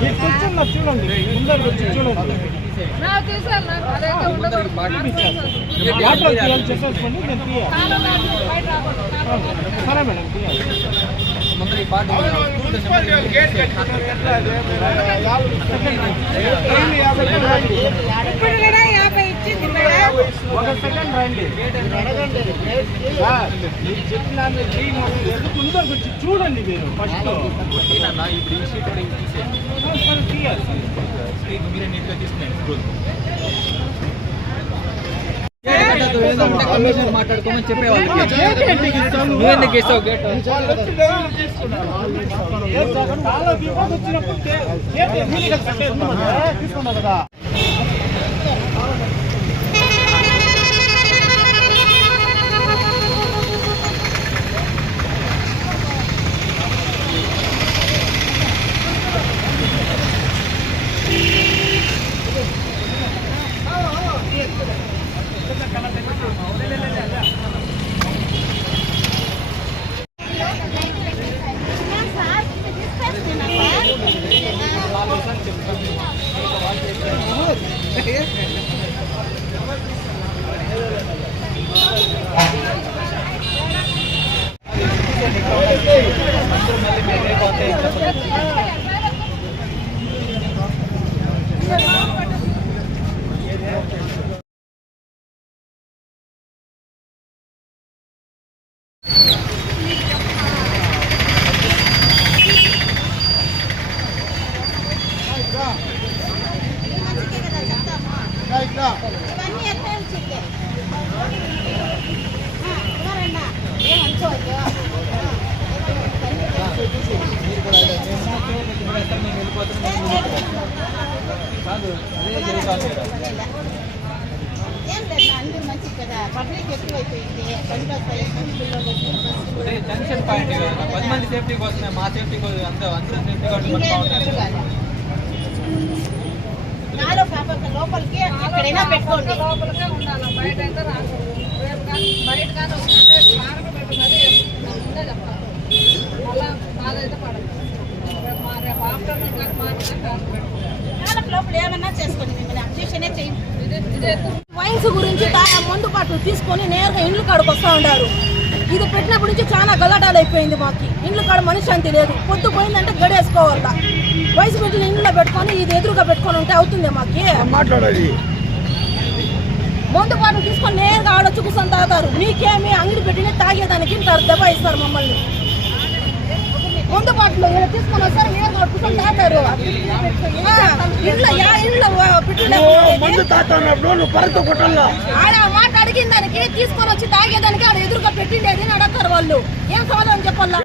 మీరు కూర్చున్న చూడండి ముందర వచ్చి చూడండి నాకు తీసాను నాకు ఒక సెకండ్ రండి. మీరు చెప్పిన ఎందుకు చూడండి మీరు ఫస్ట్. మాట్లాడుకోమని చెప్పేవాళ్ళు. ఇస్తావు గేట్ చాలా విపత్తు వచ్చినప్పుడు ఇమ్మీడియట్గా కట్టేస్తున్నాం. తీసుకున్నాం కదా Right up. పబ్లిక్ ఎక్కువైపోయింది బండి వస్తాయి పిల్లలు బస్సులు టెన్షన్ పాయింట్ పది మంది సేఫ్టీ కోసమే మా సేఫ్టీ కోసం అంతా అందరూ సేఫ్టీ కోసం నాలో కాకపోతే లోపలికి ఎక్కడైనా పెట్టుకోండి. లోపలకే ఉండాలి. బయట అయితే రాకూడదు రేపు కానీ బయట కానీ వచ్చినట్టే పెట్టుకున్నది చెప్పాలి. మళ్ళా పడదు. రేపు ఆఫ్టర్నూన్ కానీ లోపల ఏమన్నా చేసుకోండి మిమ్మల్ని అబ్జెక్షనే చేయండి ఇది ఇది ఎత్తు వైన్స్ గురించి బాగా మందు పాటలు తీసుకొని నేరుగా ఇండ్ల కాడకు వస్తూ ఉండారు ఇది పెట్టినప్పటి నుంచి చాలా గలాటాలు అయిపోయింది మాకు. ఇండ్ల కాడ మనశ్శాంతి లేదు. పొద్దు పోయిందంటే గడేసుకోవాలా. వయసు పెట్టిన ఇంట్లో పెట్టుకొని ఇది ఎదురుగా పెట్టుకొని ఉంటే అవుతుంది మాకి? మాట్లాడాలి. మందు పాటలు తీసుకొని నేరుగా ఆడొచ్చు కూర్చొని తాగుతారు. మీకేమి అంగడి పెట్టిన తాగేదానికి దెబ్బ ఇస్తారు మమ్మల్ని. మందు ఇలా తీసుకొని వస్తారు నేరుగా కూర్చొని తాగుతారు. తాతన్నప్పుడు నువ్వు పరత ఆడ మాట అడిగిన దానికి తీసుకొని వచ్చి తాగేదానికి ఆడ ఎదురుగా పెట్టిండేది అని అడగతారు వాళ్ళు. ఏం సమాధానం చెప్పాలా?